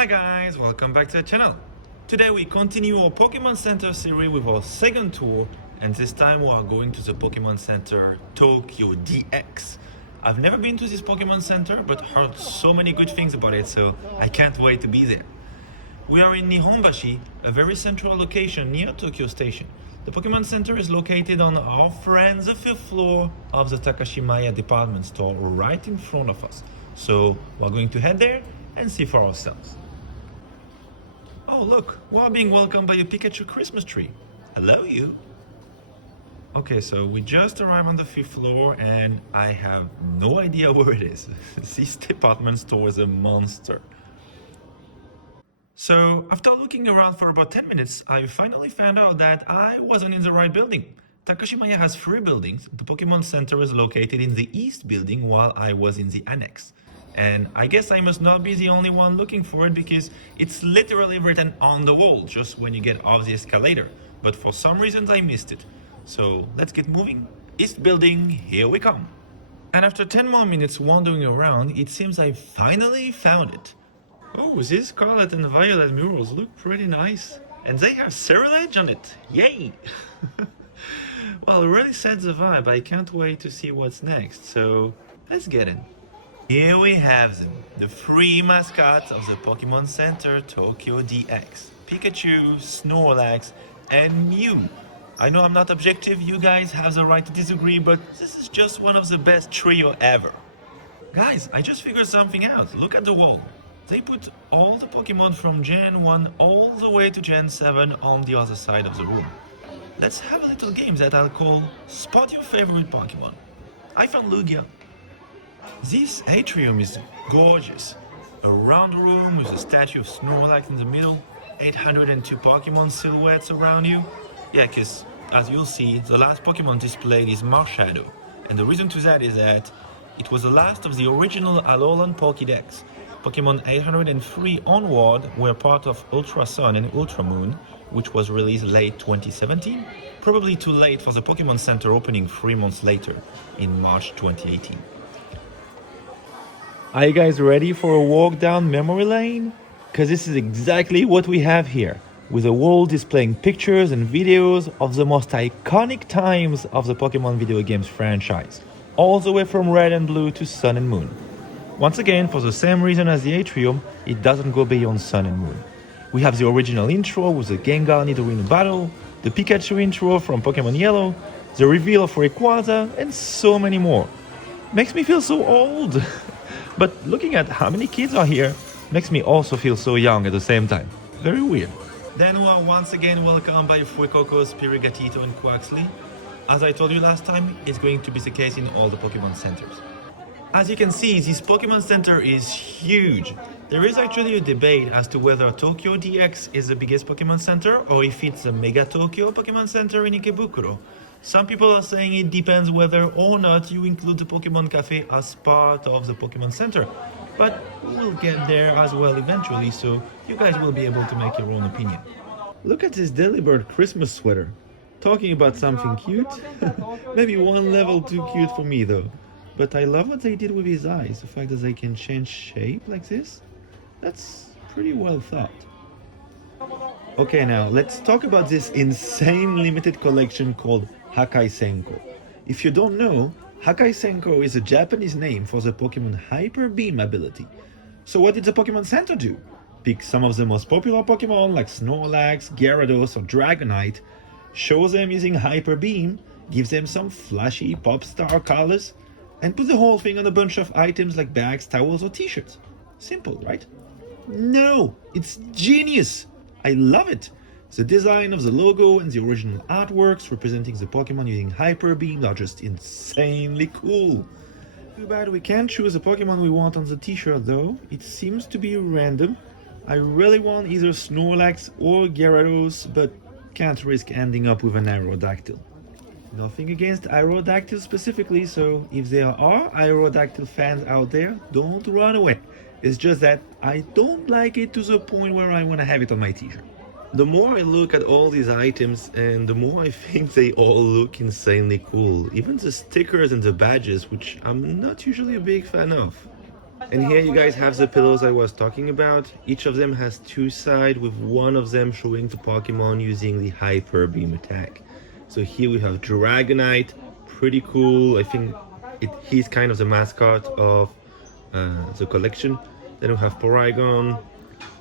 Hi guys, welcome back to the channel. Today we continue our Pokemon Center series with our second tour, and this time we are going to the Pokemon Center Tokyo DX. I've never been to this Pokemon Center but heard so many good things about it, so I can't wait to be there. We are in Nihonbashi, a very central location near Tokyo Station. The Pokemon Center is located on our friends the 5th floor of the Takashimaya department store right in front of us. So we're going to head there and see for ourselves. Oh look, we're being welcomed by a Pikachu Christmas tree. Hello you. Okay, so we just arrived on the 5th floor and I have no idea where it is. This department store is a monster. So after looking around for about 10 minutes, I finally found out that I wasn't in the right building. Takashimaya has 3 buildings. The Pokemon Center is located in the East building while I was in the Annex. And I guess I must not be the only one looking for it because it's literally written on the wall just when you get off the escalator. But for some reason I missed it. So let's get moving. East building, here we come. And after 10 more minutes wandering around, it seems I finally found it. Oh, these scarlet and violet murals look pretty nice. And they have Ceruledge on it. Yay! Well, it really sets the vibe. I can't wait to see what's next. So let's get in. Here we have them, the 3 mascots of the Pokemon Center Tokyo DX. Pikachu, Snorlax, and Mew. I know I'm not objective, you guys have the right to disagree, but this is just one of the best trio ever. Guys, I just figured something out. Look at the wall. They put all the Pokemon from Gen 1 all the way to Gen 7 on the other side of the room. Let's have a little game that I'll call Spot Your Favorite Pokemon. I found Lugia. This Atrium is gorgeous. A round room with a statue of Snorlax in the middle, 802 Pokemon silhouettes around you. Yeah, cause as you'll see, the last Pokemon displayed is Marshadow. And the reason to that is that it was the last of the original Alolan Pokédex. Pokemon 803 onward were part of Ultra Sun and Ultra Moon, which was released late 2017, probably too late for the Pokemon Center opening 3 months later, in March 2018. Are you guys ready for a walk down memory lane? Because this is exactly what we have here, with a wall displaying pictures and videos of the most iconic times of the Pokemon video games franchise, all the way from Red and Blue to Sun and Moon. Once again, for the same reason as the Atrium, it doesn't go beyond Sun and Moon. We have the original intro with the Gengar Nidorino battle, the Pikachu intro from Pokemon Yellow, the reveal of Rayquaza, and so many more. Makes me feel so old! But looking at how many kids are here makes me also feel so young at the same time. Very weird. Then we are once again welcomed by Fuecoco, Spirigatito, and Quaxley. As I told you last time, it's going to be the case in all the Pokemon centers. As you can see, this Pokemon Center is huge. There is actually a debate as to whether Tokyo DX is the biggest Pokemon Center or if it's the Mega Tokyo Pokemon Center in Ikebukuro. Some people are saying it depends whether or not you include the Pokemon Cafe as part of the Pokemon Center. But we'll get there as well eventually, so you guys will be able to make your own opinion. Look at this Delibird Christmas sweater. Talking about something cute? Maybe one level too cute for me though. But I love what they did with his eyes, the fact that they can change shape like this. That's pretty well thought. Okay, now let's talk about this insane limited collection called Hakai Senko. If you don't know, Hakai Senko is a Japanese name for the Pokemon Hyper Beam ability. So what did the Pokemon Center do? Pick some of the most popular Pokemon like Snorlax, Gyarados or Dragonite, show them using Hyper Beam, give them some flashy pop star colors, and put the whole thing on a bunch of items like bags, towels or t-shirts. Simple, right? No! It's genius! I love it! The design of the logo and the original artworks representing the Pokemon using Hyper Beam are just insanely cool. Too bad we can't choose the Pokemon we want on the t-shirt though. It seems to be random. I really want either Snorlax or Gyarados, but can't risk ending up with an Aerodactyl. Nothing against Aerodactyl specifically, so if there are Aerodactyl fans out there, don't run away. It's just that I don't like it to the point where I want to have it on my t-shirt. The more I look at all these items, and the more I think they all look insanely cool. Even the stickers and the badges, which I'm not usually a big fan of. And here you guys have the pillows I was talking about. Each of them has two sides, with one of them showing the Pokemon using the Hyper Beam attack. So here we have Dragonite, pretty cool. I think he's kind of the mascot of the collection. Then we have Porygon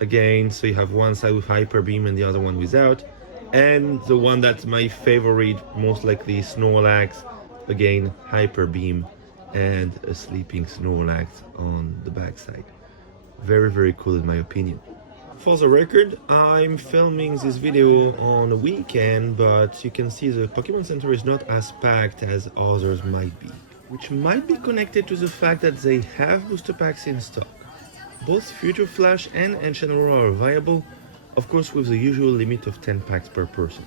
again, so you have one side with Hyper Beam and the other one without. And the one that's my favorite, most likely Snorlax, again Hyper Beam and a sleeping Snorlax on the backside. Very, very cool in my opinion. For the record, I'm filming this video on a weekend, but you can see the Pokemon Center is not as packed as others might be, which might be connected to the fact that they have booster packs in stock. Both Future Flash and Ancient Aurora are viable, of course with the usual limit of 10 packs per person.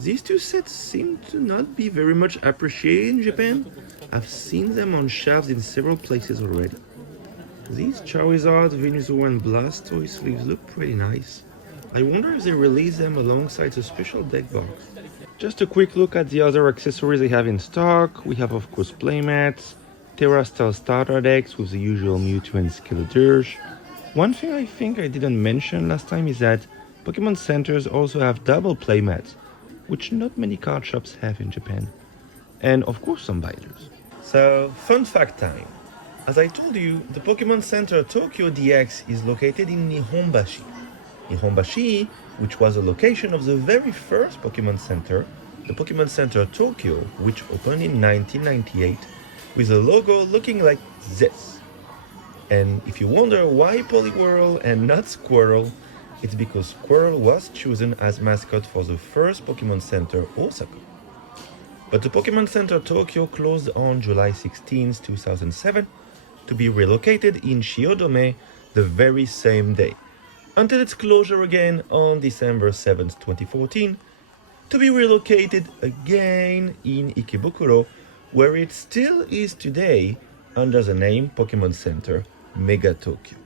These two sets seem to not be very much appreciated in Japan. I've seen them on shelves in several places already. These Charizard, Venusaur and Blastoise sleeves look pretty nice. I wonder if they release them alongside the special deck box. Just a quick look at the other accessories they have in stock. We have of course playmats, Terra-style starter decks with the usual Mewtwo and Skeledirge. One thing I think I didn't mention last time is that Pokemon Centers also have double playmats, which not many card shops have in Japan. And of course some binders. So, fun fact time. As I told you, the Pokemon Center Tokyo DX is located in Nihonbashi. Nihonbashi, which was the location of the very first Pokemon Center, the Pokemon Center Tokyo, which opened in 1998, with a logo looking like this. And if you wonder why Poliwhirl and not Squirrel, it's because Squirrel was chosen as mascot for the first Pokemon Center Osaka. But the Pokemon Center Tokyo closed on July 16, 2007, to be relocated in Shiodome the very same day, until its closure again on December 7, 2014, to be relocated again in Ikebukuro, where it still is today under the name Pokemon Center Mega Tokyo.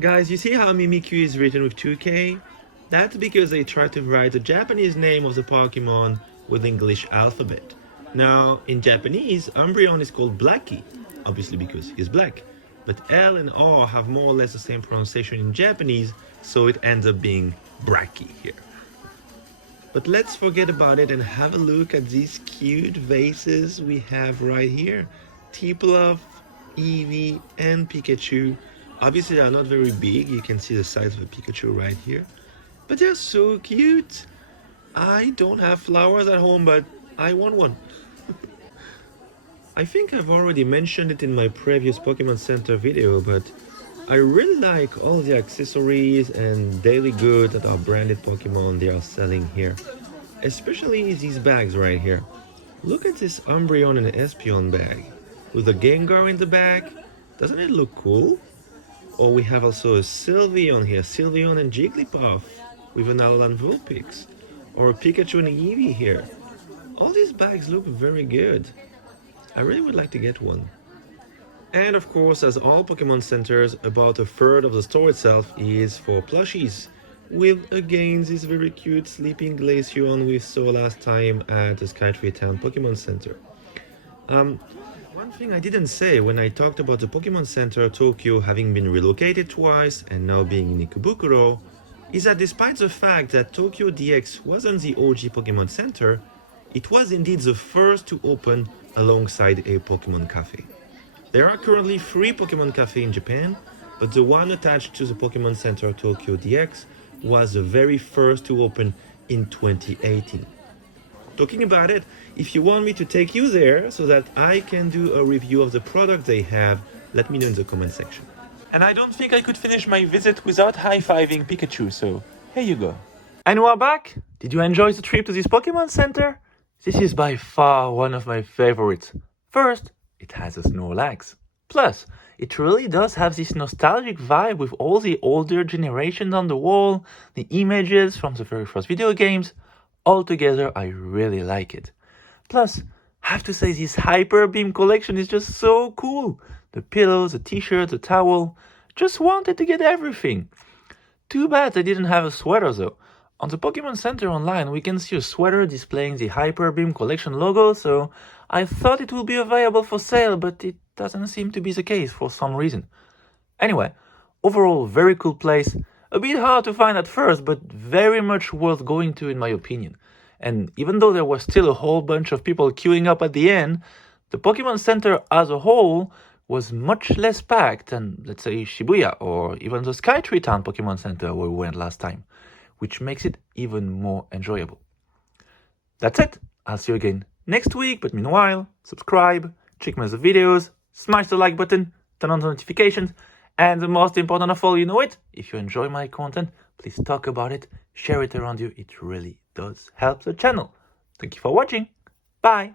Guys, you see how Mimikyu is written with 2K? That's because they tried to write the Japanese name of the Pokemon with English alphabet. Now, in Japanese, Umbreon is called Blackie, obviously because he's black. But L and R have more or less the same pronunciation in Japanese, so it ends up being Bracky here. But let's forget about it and have a look at these cute vases we have right here. Tipluff, Eevee, and Pikachu. Obviously they are not very big, you can see the size of a Pikachu right here. But they're so cute. I don't have flowers at home, but I want one. I think I've already mentioned it in my previous Pokemon Center video, but I really like all the accessories and daily goods that are branded Pokemon they are selling here. Especially these bags right here. Look at this Umbreon and Espeon bag, with a Gengar in the back. Doesn't it look cool? Or we have also a Sylveon here, Sylveon and Jigglypuff, with an Alolan Vulpix. Or a Pikachu and Eevee here. All these bags look very good. I really would like to get one. And of course, as all Pokemon Centers, about a third of the store itself is for plushies, with again this very cute sleeping Glaceon we saw last time at the Skytree Town Pokemon Center. One thing I didn't say when I talked about the Pokemon Center Tokyo having been relocated twice and now being in Ikebukuro, is that despite the fact that Tokyo DX wasn't the OG Pokemon Center, it was indeed the first to open alongside a Pokemon Cafe. There are currently 3 Pokemon Cafe in Japan, but the one attached to the Pokemon Center Tokyo DX was the very first to open in 2018. Talking about it, if you want me to take you there so that I can do a review of the product they have, let me know in the comment section. And I don't think I could finish my visit without high-fiving Pikachu, so here you go. And we're back! Did you enjoy the trip to this Pokemon Center? This is by far one of my favorites. First, it has a Snorlax. Plus, it really does have this nostalgic vibe with all the older generations on the wall, the images from the very first video games. Altogether, I really like it. Plus, I have to say this Hyper Beam collection is just so cool. The pillows, the t-shirt, the towel. Just wanted to get everything. Too bad I didn't have a sweater though. On the Pokemon Center online, we can see a sweater displaying the Hyper Beam collection logo, so I thought it would be available for sale, but it doesn't seem to be the case for some reason. Anyway, overall very cool place. A bit hard to find at first, but very much worth going to in my opinion. And even though there was still a whole bunch of people queuing up at the end, the Pokemon Center as a whole was much less packed than, let's say, Shibuya or even the Skytree Town Pokemon Center where we went last time, which makes it even more enjoyable. That's it. I'll see you again next week, but meanwhile, subscribe, check my other videos, smash the like button, turn on the notifications, and the most important of all, you know it, if you enjoy my content, please talk about it, share it around you, it really does help the channel. Thank you for watching. Bye.